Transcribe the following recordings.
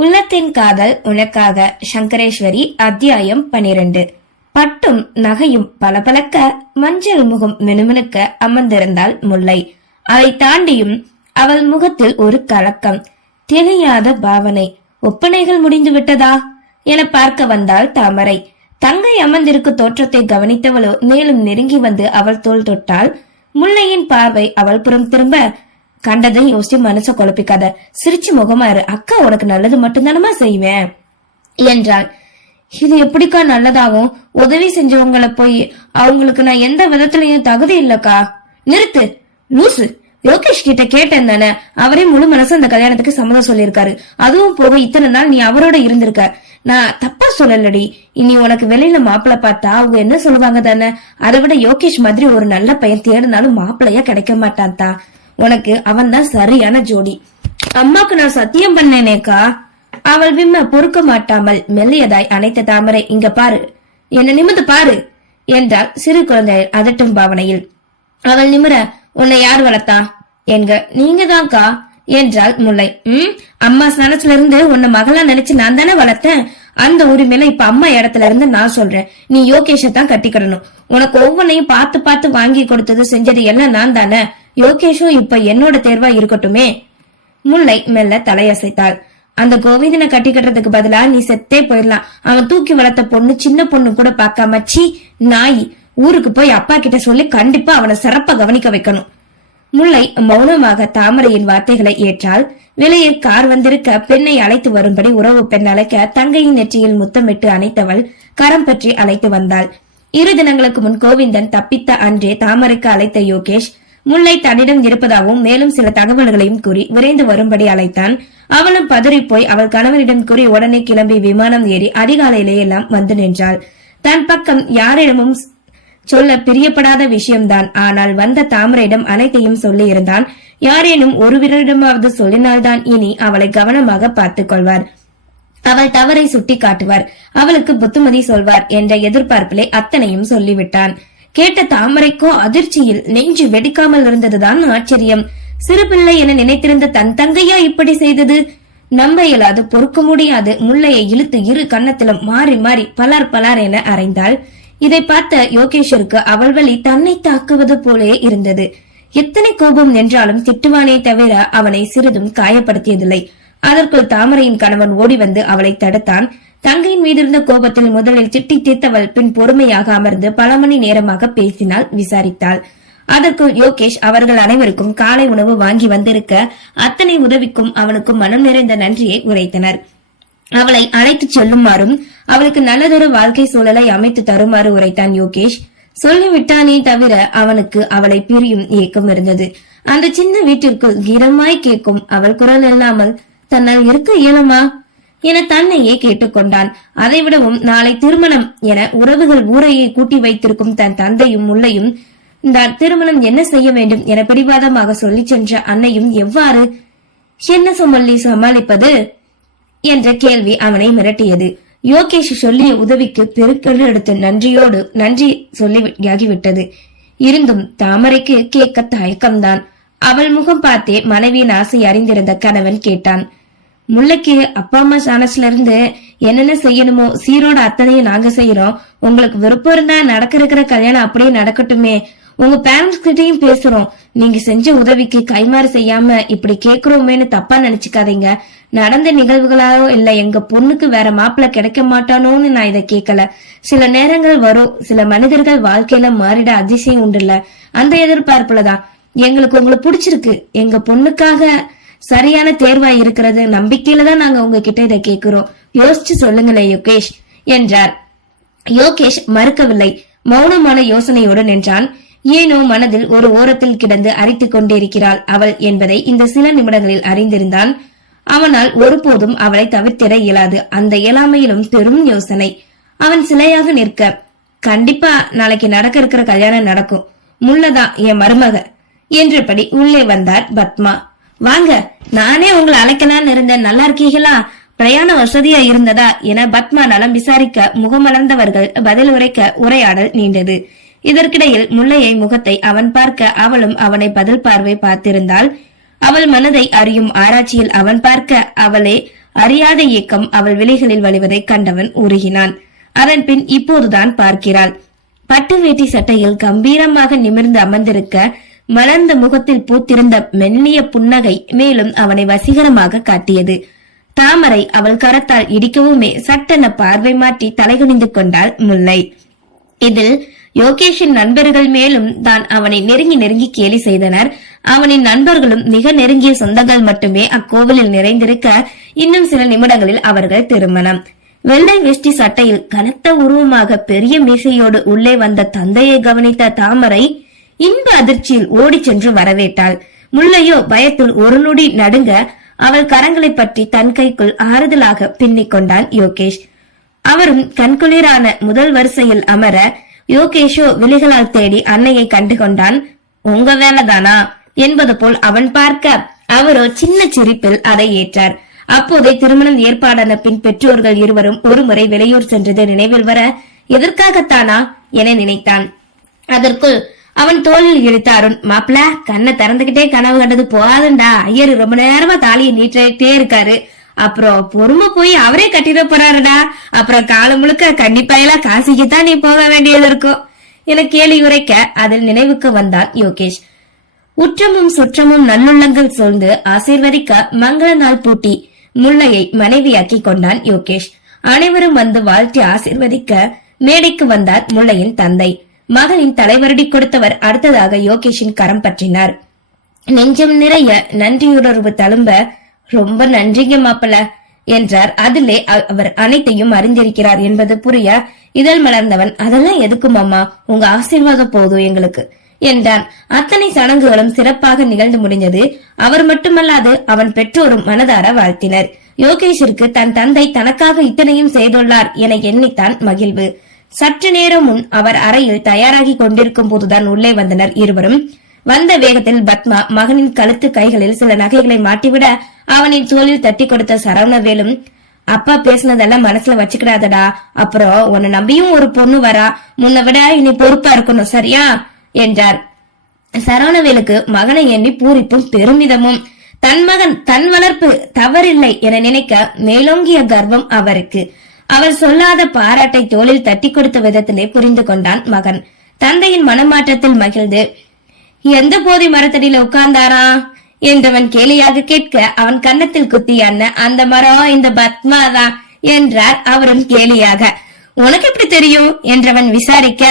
உள்ளத்தின் காதல் உனக்காக சங்கரேஸ்வரி அத்தியாயம் பனிரெண்டு. பட்டும் நகையும் பளபளக்க மஞ்சள் முகம் மினுமினுக்க அமர்ந்திருந்தாள் முல்லை. அதை தாண்டியும் அவள் முகத்தில் ஒரு கலக்கம். தெரியாத பாவனை. ஒப்பனைகள் முடிந்து விட்டதா? என பார்க்க வந்தாள் தாமரை. தங்கை அமர்ந்திருக்கும் தோற்றத்தை கவனித்தவளோ மேலும் நெருங்கி வந்து அவள் தோள் தொட்டால் முல்லையின் பார்வை அவள் புறம் திரும்ப கண்டதை யோசிச்சு மனச குழப்பிக்காத. சிரிச்சு முகமா இரு. அக்கா உனக்கு நல்லது மட்டும்தானமா செய்வேன்? என்றாள். இது எப்படிக்கா நல்லதாகும்? உதவி செஞ்சவங்கள போய் அவங்களுக்கு நான் எந்த விதத்திலயும் தகுதி இல்லக்கா. நிறுத்து. லூசு. யோகேஷ் கிட்ட கேட்டேன் தானே. அவரே முழு மனசு அந்த கல்யாணத்துக்கு சம்மதம் சொல்லியிருக்காரு. அதுவும் போக இத்தனை நாள் நீ அவரோட இருந்திருக்க. நான் தப்பா சொல்லலடி. இனி உனக்கு வெளியில மாப்பிள்ள பார்த்தா அவங்க என்ன சொல்லுவாங்க தானே? அதை விட யோகேஷ் மாதிரி ஒரு நல்ல பையன் தேடினாலும் மாப்பிள்ளையா கிடைக்க மாட்டான் தான் உனக்கு அவன் தான் சரியான ஜோடி. அம்மாக்கு நான் சத்தியம் பண்ணேனேக்கா. அவள் விம்ம பொறுக்க மாட்டாமல் மெல்லியதாய் அனைத்த தாமரை இங்க பாரு. என்ன நிமிந்து பாரு. என்றாள் சிறு குழந்தை அதட்டும் பாவனையில். அவள் நிமிர உன்னை யார் வளர்த்தா? என்க நீங்க தான்க்கா என்றாள் முல்லை. உம் அம்மா ஸ்நானத்துல இருந்து உன்னை மகளா நினைச்சு நான் தானே வளர்த்தேன்? அந்த உரிமையில இப்ப அம்மா இடத்துல இருந்து நான் சொல்றேன். நீ யோகேஷ தான் கட்டிக்கிடணும். உனக்கு ஒவ்வொன்னையும் பார்த்து பார்த்து வாங்கி கொடுத்தது செஞ்சது எல்லாம் நான் தானே? யோகேஷும் இப்ப என்னோட தேர்வா இருக்கட்டுமே? முல்லை மெல்ல தலையசைத்தாள். அந்த கோவிந்தனை கட்டிக்கிறதுக்கு பதிலா நீ செத்தே போயிடலாம். அவன் தூக்கி வளர்த்த பொண்ணு சின்ன பொண்ணு கூட பாக்காம சி நாய் ஊருக்கு போய் அப்பா கிட்ட சொல்லி கண்டிப்பா அவனை சிறப்பா கவனிக்க வைக்கணும். முல்லை மௌனமாக தாமரையின் வார்த்தைகளை ஏற்றால் வெளியில் கார் வந்திருக்க பெண்ணை அழைத்து வரும்படி உறவு பெண் அழைக்க தங்கையின் நெற்றியில் முத்தமிட்டு அணைத்தவள் கரம் பற்றி அழைத்து வந்தாள். இரு தினங்களுக்கு முன் கோவிந்தன் தப்பித்த அன்றே தாமரைக்கு அழைத்த யோகேஷ் முல்லை தன்னிடம் இருப்பதாகவும் மேலும் சில தகவல்களையும் கூறி விரைந்து வரும்படி அழைத்தான். அவளும் பதறிப்போய் அவள் கணவனிடம் கூறி உடனே கிளம்பி விமானம் ஏறி அதிகாலையிலே எல்லாம் வந்து நின்றாள். தன் பக்கம் யாரிடமும் சொல்ல பிரியப்படாத விஷயம்தான். ஆனால் வந்த தாமரையிடம் அனைத்தையும் சொல்லி இருந்தான் யாரேனும் ஒருவரிடமாவது சொல்லினால்தான் இனி அவளை கவனமாக பார்த்துக் கொள்வார். அவள் தவறை சுட்டி காட்டுவார் அவளுக்கு புத்துமதி சொல்வார் என்ற எதிர்பார்ப்பிலே அத்தனையும் சொல்லிவிட்டான். கேட்ட தாமரைக்கோ அதிர்ச்சியில் நெஞ்சு வெடிக்காமல் இருந்ததுதான் ஆச்சரியம். சிறு பிள்ளை என நினைத்திருந்த தன் தங்கையா இப்படி செய்தது? நம்ப இயலாது பொறுக்க முடியாது முல்லையை இழுத்து இரு கன்னத்திலும் மாறி மாறி பலார் பலார் என அறைந்தாள் இதை பார்த்த யோகேஷருக்கு அவள் வழி தன்னை தாக்குவது போலே இருந்தது. எத்தனை கோபம் நின்றாலும் திட்டுவானே தவிர அவனை சிறிதும் காயப்படுத்தியதில்லை. அதற்குள் தாமரையின் கணவன் ஓடி வந்து அவளை தடுத்தான். தங்கையின் மீதிருந்த கோபத்தில் முதலில் சிட்டி தீர்த்தவள் பின் பொறுமையாக அமர்ந்து பல மணி நேரமாக பேசினாள் விசாரித்தாள். அதற்குள் யோகேஷ் அவர்கள் அனைவருக்கும் காலை உணவு வாங்கி வந்திருக்க அத்தனை உதவிக்கும் அவனுக்கும் மனம் நிறைந்த நன்றியை உரைத்தனர். அவளை அழைத்துச் செல்லுமாறும் அவளுக்கு நல்லதொரு வாழ்க்கை சூழலை அமைத்து தருமாறு உரைத்தான் யோகேஷ். சொல்லிவிட்டானே தவிர அவனுக்கு அவளை பிரியும் ஏக்கம் இருந்தது. அந்த சின்ன வீட்டிற்குள் கீரமாய் கேட்கும் அவள் குரல் இல்லாமல் தன்னால் இருக்க இயலுமா? என தன்னையே கேட்டுக்கொண்டான். அதைவிடவும் நாளை திருமணம் என உறவுகள் ஊரையை கூட்டி வைத்திருக்கும் தன் தந்தையும் முல்லையும் தான் திருமணம் என்ன செய்ய வேண்டும் என பிடிவாதமாக சொல்லிச் சென்ற அன்னையும் எவ்வாறு என்ன சொல்லி சமாளிப்பது? என்ற கேள்வி அவனை மிரட்டியது. யோகேஷ் சொல்லிய உதவிக்கு பெருக்கல் எடுத்து நன்றியோடு நன்றி சொல்லியாகிவிட்டது இருந்தும் தாமரைக்கு கேட்க தயக்கம்தான். அவள் முகம் பார்த்தே மனைவியின் ஆசை அறிந்திருந்த கணவன் கேட்டான். முல்லைக்கு அப்பா அம்மா சானஸ்ல இருந்து என்னென்ன செய்யணுமோ சீரோட அத்தனையும் நாங்க செய்யறோம். உங்களுக்கு விருப்பம் இருந்தா நடக்க இருக்கிற கல்யாணம் அப்படியே நடக்கட்டுமே. உங்க பேரண்ட்ஸ் கிட்டயும் பேசுறோம். நீங்க செஞ்ச உதவிக்கு கைமாறு செய்யாம இப்படி கேக்குறோமேன்னு தப்பா நினைச்சுக்காதீங்க. நடந்த நிகழ்வுகளாவோ இல்ல எங்க பொண்ணுக்கு வேற மாப்பிள்ள கிடைக்க மாட்டானோன்னு நான் இதை கேட்கல சில நேரங்கள் வரும். சில மனிதர்கள் வாழ்க்கையில மாறிட அதிசயம் உண்டுல அந்த எதிர்பார்ப்புலதான். எங்களுக்கு உங்களை பிடிச்சிருக்கு. எங்க பொண்ணுக்காக சரியான தேர்வா இருக்கிறது. நம்பிக்கையில தான் நாங்க உங்ககிட்ட இதை கேக்குறோம். யோசிச்சு சொல்லுங்களேன் யோகேஷ் என்றார். யோகேஷ் மறுக்கவில்லை. மௌனமான யோசனையோடு நின்றான். ஏனோ மனதில் ஒரு ஓரத்தில் கிடந்து அரித்துக் கொண்டிருக்கிறாள் அவள் என்பதை இந்த சில நிமிடங்களில் அறிந்திருந்தான். அவனால் ஒருபோதும் அவளை தவிர்த்திட இயலாது. அந்த இயலாமையிலும் பெரும் யோசனை. அவன் சிலையாக நிற்க கண்டிப்பா நாளைக்கு நடக்க இருக்கிற கல்யாணம் நடக்கும். முள்ளதான் என் மருமக. என்றபடி உள்ளே வந்தார் பத்மா. வாங்க நானே உங்களை அழைக்கலான்னு இருந்தேன். நல்லா இருக்கீங்களா? பிரயாண வசதியா இருந்ததா என பத்மா நலம் விசாரிக்க முகமலர்ந்தவர்கள் பதில் உரைக்க உரையாடல் நீண்டது. இதற்கிடையில் முல்லையை முகத்தை அவன் பார்க்க அவளும் அவனை பதில் பார்வை பார்த்திருந்தாள். அவள் மனதை அறியும் ஆராய்ச்சியில் அவன் பார்க்க அவளே அறியாத இயக்கம் அவள் விலைகளில் வழிவதை கண்டவன் உருகினான். அதன் பின் இப்போதுதான் பார்க்கிறாள். பட்டு வேட்டி சட்டையில் கம்பீரமாக நிமிர்ந்து அமர்ந்திருக்க மலர்ந்த முகத்தில் பூத்திருந்த மெல்லிய புன்னகை மேலும் அவனை வசீகரமாக காட்டியது. தாமரை அவள் கரத்தால் இடிக்கவுமே சட்டென பார்வை மாற்றி தலைகுனிந்து கொண்டாள் முல்லை. இதில் யோகேஷின் நண்பர்கள் மேலும் தான் அவனை நெருங்கி நெருங்கி கேலி செய்தனர். அவனின் நண்பர்களும் மிக நெருங்கிய சொந்தங்கள் மட்டுமே அக்கோவிலில் நிறைந்திருக்க இன்னும் சில நிமிடங்களில் அவர்கள் திருமணம். வெள்ளை வெஷ்டி சட்டையில் கனத்த உருவமாக பெரிய மீசையோடு உள்ளே வந்த தந்தையை கவனித்த தாமரை இன்ப அதிர்ச்சியில் ஓடிச் சென்று வரவேற்றாள். முல்லையோ பயத்தில் ஒரு நொடி நடுங்க அவள் கரங்களை பற்றி தன் கைக்குள் ஆறுதலாக பின்னிக் கொண்டான் யோகேஷ். அவரும் கண்குளிரான முதல் வரிசையில் அமர யோகேஷோ விழிகளால் தேடி அன்னையை கண்டு கொண்டான் உங்க வேலைதானா? என்பது போல் அவன் பார்க்க அவரோ சின்ன சிரிப்பில் அதை ஏற்றார். அப்போதே திருமணம் ஏற்பாடான பின் பெற்றோர்கள் இருவரும் ஒருமுறை வெளியூர் சென்றது நினைவில் வர எதற்காகத்தானா என நினைத்தான். அதற்குள் அவன் தோளில் இழுத்த அருண் மாப்பிள கண்ணை திறந்துகிட்டே கனவு கண்டது போகாதுண்டா. ஐயர் ரொம்ப நேரமா தாலியை நீட்டிட்டே இருக்காரு. அப்புறம் பொறுமை போய் அவரே கட்டிட போறாருடா. அப்புறம் காலம் முழுக்க கண்டிப்பாயில காசிக்கு தான் நீ போக வேண்டியது இருக்கும். என கேலி உரைக்க அதில் நினைவுக்கு வந்தான் யோகேஷ். உற்றமும் சுற்றமும் நல்லுள்ளங்கள் சூழ்ந்து ஆசீர்வதிக்க மங்கள நாள் பூட்டி முல்லையை மனைவியாக்கி கொண்டான் யோகேஷ். அனைவரும் வந்து வாழ்த்தி ஆசீர்வதிக்க மேடைக்கு வந்தார் முல்லையின் தந்தை. மகனின் தலைவருடி கொடுத்தவர் அடுத்ததாக யோகேஷின் கரம் பற்றினார். நெஞ்சம் நிறைய நன்றியுணர்வு தழும்ப ரொம்ப நன்றிங்க மாப்பிள என்றார். அதிலே அவர் அனைத்தையும் அறிந்திருக்கிறார் என்பது புரிய இதழ் மலர்ந்தவன் அதெல்லாம் எதுக்கு மாமா? உங்க ஆசீர்வாதம் போதும் எங்களுக்கு என்றான். அத்தனை சடங்குகளும் சிறப்பாக நிகழ்ந்து முடிந்தது. அவர் மட்டுமல்லாது அவன் பெற்றோரும் மனதார வாழ்த்தினர். யோகேஷிற்கு தன் தந்தை தனக்காக இத்தனையும் செய்துள்ளார் என எண்ணித்தான் மகிழ்வு. சற்று நேரம் முன் அவர் அறையில் தயாராகி கொண்டிருக்கும் போதுதான் உள்ளே வந்தனர் இருவரும். வந்த வேகத்தில் பத்மா மகனின் கழுத்து கைகளில் சில நகைகளை மாட்டிவிட அவனின் தோளில் தட்டி கொடுத்த சரவணவேலும் அப்பா பேசினதெல்லாம் மனசுல வச்சுக்கிடாதடா அப்புறம் உன்னை நம்பியும் ஒரு பொண்ணு வரா முன்ன விட இனி பொறுப்பா இருக்கணும் சரியா? என்றார். சரவணவேலுக்கு மகனை எண்ணி பூரிப்பும் பெருமிதமும். தன் மகன் தன் வளர்ப்பு தவறில்லை என நினைக்க மேலோங்கிய கர்வம் அவருக்கு. அவர் சொல்லாத பாராட்டை தோளில் தட்டி கொடுத்த விதத்திலே புரிந்து கொண்டான் மகன். தந்தையின் மனமாற்றத்தில் மகிழ்ந்து எந்த போதை மரத்தடியில உட்கார்ந்தாரா? என்றவன் கேலியாக கேட்க அவன் கன்னத்தில் குத்தி அண்ண அந்த மரம் இந்த பத்மாதான் என்றார் அவரும் கேலியாக. உனக்கு எப்படி தெரியும்? என்றவன் விசாரிக்க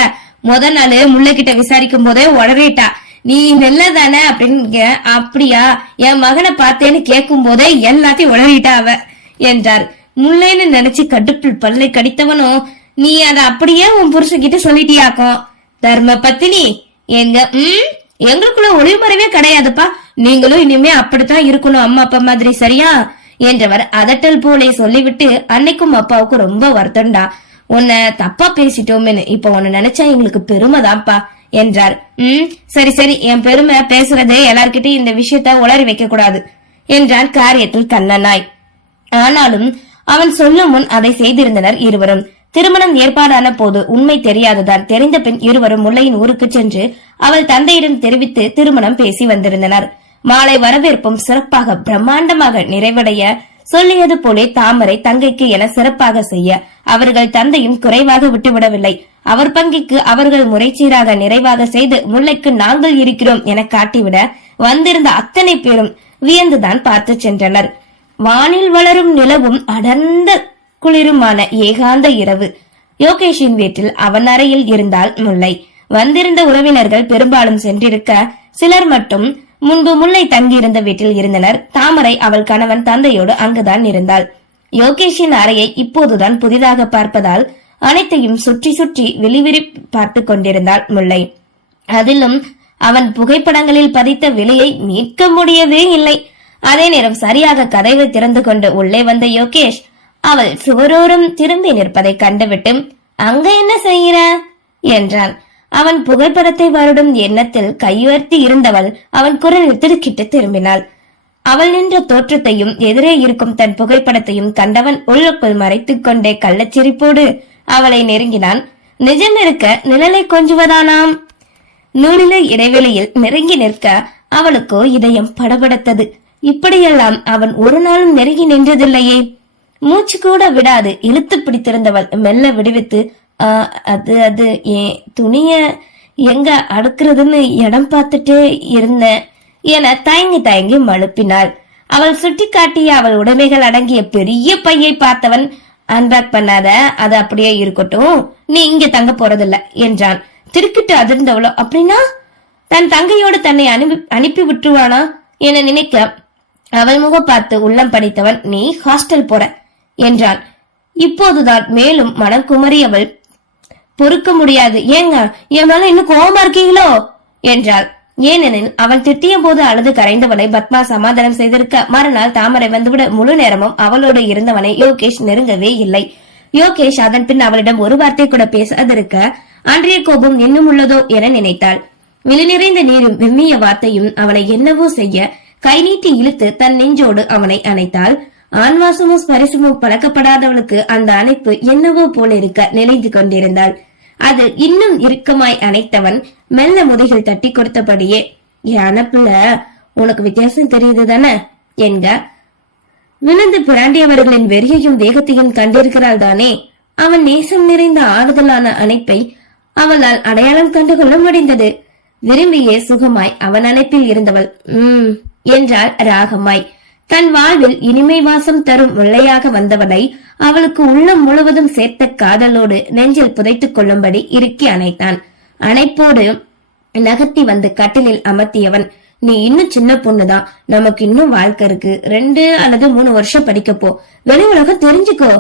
முத நாள் முல்லைக்கிட்ட விசாரிக்கும் போதே உடறிட்டா நீ நெல்ல தானே? அப்படின்னு அப்படியா? என் மகனை பார்த்தேன்னு கேட்கும் போதே எல்லாத்தையும் உளறிட்டா அவ என்றார். முல்லைன்னு நினைச்சு கடுப்பில் பல்லை கடித்தவனும் நீ அதை அப்படியே உன் புருஷன்கிட்ட சொல்லிட்டியாக்கும் தர்ம பத்தினி எங்க உம் எங்களுக்குள்ள ஒளிமறைவே கிடையாதுப்பா. நீங்களும் இனிமே அப்படித்தான் இருக்கணும் அம்மா அப்பா மாதிரி சரியா? என்றவர் அதட்டல் போலே சொல்லிவிட்டு அன்னைக்கும் அப்பாவுக்கும் ரொம்ப வருத்தம்டா. உன்னை தப்பா பேசிட்டோமேன்னு இப்ப உன்னை நினைச்சா எங்களுக்கு பெருமைதான்ப்பா என்றார். உம் சரி சரி என் பெருமை பேசுறது எல்லார்கிட்டயும் இந்த விஷயத்த உளறி வைக்க கூடாது என்றான் காரியத்தில் கண்ணனாய். ஆனாலும் அவன் சொல்லும் முன் அதை செய்திருந்தனர் இருவரும். திருமணம் ஏற்பாடான போது உண்மை தெரியாததால் தெரிந்த பின் இருவரும் முல்லையின் ஊருக்கு சென்று அவள் தந்தையிடம் தெரிவித்து திருமணம் பேசி வந்திருந்தனர். மாலை வரவேற்பும் சிறப்பாக பிரம்மாண்டமாக நிறைவடைய சொல்லியது போலே தாமரை தங்கைக்கு என சிறப்பாக செய்ய அவர்கள் தந்தையும் குறைவாக விட்டுவிடவில்லை. அவர் பங்கிக்கு அவர்கள் முறைச்சீராக நிறைவாக செய்து முல்லைக்கு நாங்கள் இருக்கிறோம் என காட்டிவிட வந்திருந்த அத்தனை பேரும் வியந்துதான் பார்த்து சென்றனர். வானில் வளரும் நிலவும் அடர்ந்த குளிருமான ஏகாந்த இரவு. யோகேஷின் வீட்டில் அவன் அறையில் இருந்தால் முல்லை. வந்திருந்த உறவினர்கள் பெரும்பாலும் சென்றிருக்க சிலர் மட்டும் முன்பு முல்லை தங்கியிருந்த வீட்டில் இருந்தனர். தாமரை அவள் கணவன் தந்தையோடு அங்குதான் இருந்தாள். யோகேஷின் அறையை இப்போதுதான் புதிதாக பார்ப்பதால் அனைத்தையும் சுற்றி சுற்றி விழிவிரி பார்த்து கொண்டிருந்தாள் முல்லை. அதிலும் அவன் புகைப்படங்களில் பதித்த விலையை மீட்க முடியவே இல்லை. அதே நேரம் சரியாக கதவை திறந்து கொண்டு உள்ளே வந்த யோகேஷ் அவள் சுவரோரும் திரும்பி நிற்பதை கண்டுவிட்டு அங்க என்ன செய்கிற? என்றான். அவன் புகைப்படத்தை வருடும் எண்ணத்தில் கையுயர்த்தி இருந்தவள் அவன் குரலில் திருக்கிட்டு திரும்பினாள். அவள் நின்ற தோற்றத்தையும் எதிரே இருக்கும் தன் புகைப்படத்தையும் கண்டவன் உள்ளுக்குள் மறைத்துக் கொண்டே கள்ளச்சிரிப்போடு அவளை நெருங்கினான். நிஜம் இருக்க நிழலை கொஞ்சுவதானாம்? நூலில இடைவெளியில் நெருங்கி நிற்க அவளுக்கோ இதயம் படபடத்தது. இப்படியெல்லாம் அவன் ஒரு நாளும் நெருங்கி நின்றதில்லையே. மூச்சு கூட விடாது. இழுத்து பிடித்திருந்தவள் மெல்ல விடுவித்து அது அது ஏன் துணிய எங்க அடுக்கிறதுன்னு இடம் பார்த்துட்டே இருந்தேன் என தயங்கி தயங்கி மழுப்பினாள். அவள் சுட்டி காட்டிய அவள் உடைமைகள் அடங்கிய பெரிய பையை பார்த்தவன் அன்பேக் பண்ணாத அது அப்படியே இருக்கட்டும். நீ இங்க தங்க போறதில்ல என்றான். திருக்கிட்டு அதிர்ந்தவளோ அப்படின்னா? தன் தங்கையோடு தன்னை அனுப்பி அனுப்பி விட்டுருவானா? என நினைக்க அவள் முகம் பார்த்து உள்ளம் படித்தவன் நீ ஹாஸ்டல் போற என்றான் இப்போதுதான் மேலும் மனம் குமறியவள் பொறுக்க முடியாது. ஏங்க என் மேல இன்னும் கோபமா இருக்கீங்களோ? என்றாள். ஏனெனில் அவன் திட்டிய போது அழுது கரைந்தவனை பத்மா சமாதானம் செய்திருக்க மறுநாள் தாமரை வந்துவிட முழு நேரமும் அவளோடு இருந்தவனை யோகேஷ் நெருங்கவே இல்லை. யோகேஷ் அதன் பின் அவளிடம் ஒரு வார்த்தை கூட பேசாதிருக்க அன்றைய கோபம் இன்னும் உள்ளதோ என நினைத்தாள். விழி நிறைந்த நீரும் விம்மிய வார்த்தையும் அவளை என்னவோ செய்ய கை நீட்டி இழுத்து தன் நெஞ்சோடு அவனை அணைத்தாள். ஆன்வாசமும் ஸ்பரிசமும் பழக்கப்படாதவளுக்கு அந்த அணைப்பு என்னவோ போல இருக்க நினைந்து கொண்டிருந்தாள். அது இன்னும் இறுக்கமாய் அணைத்தவன் மெல்ல முதுகில் தட்டி கொடுத்தபடியே என் அனுப்புல உனக்கு வித்தியாசம் தெரியுது தானே? என்க. விழுந்து பிராண்டியவர்களின் வெறியையும் வேகத்தையும் கண்டிருக்கிறாள் தானே? அவன் நேசம் நிறைந்த ஆறுதலான அணைப்பை அவளால் அடையாளம் கண்டுகொள்ள முடிந்தது. விரும்பியே சுகமாய் அவன் அணைப்பில் இருந்தவள் உம் என்றாள் ராகமாய் தன் வாழ்வில் இனிமை வாசம் தரும் முல்லையாக வந்தவனை அவளுக்கு உள்ளம் முழுவதும் சேர்த்த காதலோடு நெஞ்சில் புதைத்துக் கொள்ளும்படி இறுக்கி அணைத்தான். அணைப்போடு நகர்த்தி வந்து கட்டிலில் அமர்த்தியவன் நீ இன்னும் சின்ன பொண்ணுதான் நமக்கு இன்னும் வாழ்க்கை இருக்கு. ரெண்டு அல்லது மூணு வருஷம் படிக்கப்போ. வெளி உலகம் தெரிஞ்சுக்கோ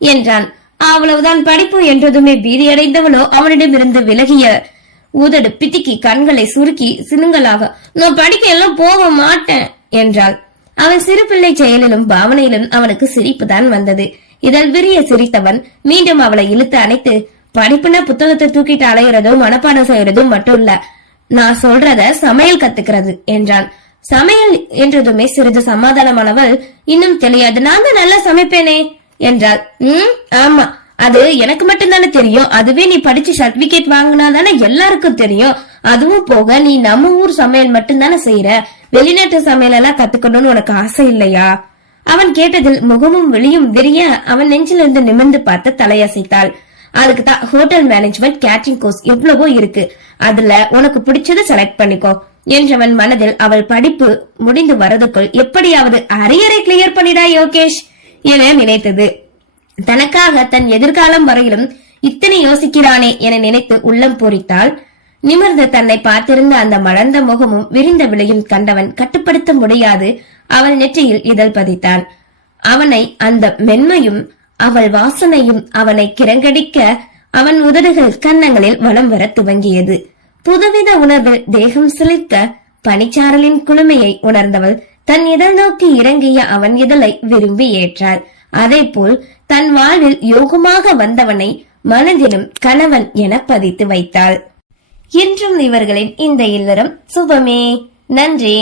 என்றான். அவ்வளவுதான் படிப்பு என்றதுமே பீதியடைந்தவளோ அவனிடமிருந்து விலகிய உதடு பித்திக்கி கண்களை சுருக்கி சிலுங்கலாக நான் படிக்க எல்லாம் போக மாட்டேன் என்றாள். அவன் சிறு பிள்ளை செயலிலும் பாவனையிலும் அவனுக்கு சிரிப்புதான் வந்தது. இதழ் விரிய சிரித்தவன் மீண்டும் அவளை இழுத்து அணைத்து படிப்புனா புத்தகத்தை தூக்கிட்டு அலையிறதும் மனப்பாடம் செய்யறதும் மட்டும் இல்ல. நான் சொல்றத சமையல் கத்துக்கிறது என்றான். சமையல் என்றதுமே சிறிது சமாதானமானவள் இன்னும் தெரியாது. நான் தான் நல்லா சமைப்பேனே என்றாள். உம் ஆமா. அது எனக்கு மட்டும்தானே தெரியும். அதுவே நீ படிச்சு சர்டிபிகேட் வாங்கினா தானே எல்லாருக்கும் தெரியும். அதுவும் போக நீ நம்ம ஊர் சமையல் மட்டும்தானே செய்யற வெளிநாட்டு சமையல் எல்லாம் கத்துக்கணும்னு உனக்கு ஆசை இல்லையா? அவன் கேட்டதில் முகமும் வெளியும் விரிய அவன் நெஞ்சிலிருந்து நிமிர்ந்து பார்த்து தலையசைத்தாள். அதுக்கு தான் ஹோட்டல் மேனேஜ்மெண்ட் கேட்டரிங் கோர்ஸ் எவ்வளவோ இருக்கு. அதுல உனக்கு பிடிச்சத செலக்ட் பண்ணிக்கோ என்றவன் மனதில் அவள் படிப்பு முடிந்து வரதுக்குள் எப்படியாவது அரியறை கிளியர் பண்ணிடா யோகேஷ் என நினைத்தது. தனக்காக தன் எதிர்காலம் வரையிலும் இத்தனை யோசிக்கிறானே என நினைத்து உள்ளம் பூரித்தால் நிமிர்ந்து தன்னை பார்த்திருந்த அந்த மலர்ந்த முகமும் விரிந்த விலையும் கண்டவன் கட்டுப்படுத்த முடியாது. அவள் நெற்றியில் இதழ் பதித்தான் அவனை அந்த மென்மையும் அவள் வாசனையும் அவனை கிரங்கடிக்க அவன் உதடுகள் கன்னங்களில் வலம் வர துவங்கியது. புதுவித உணர்வில் தேகம் சிலிர்க்க பனிச்சாரலின் குளுமையை உணர்ந்தவள் தன் இதழ் நோக்கி இறங்கிய அவன் இதழை விரும்பி ஏற்றாள். அதேபோல் தன் வாழ்வில் யோகமாக வந்தவனை மனதிலும் கணவன் என பதித்து வைத்தாள். இன்றும் இவர்களின் இந்த இல்லறம் சுபமே நன்றி.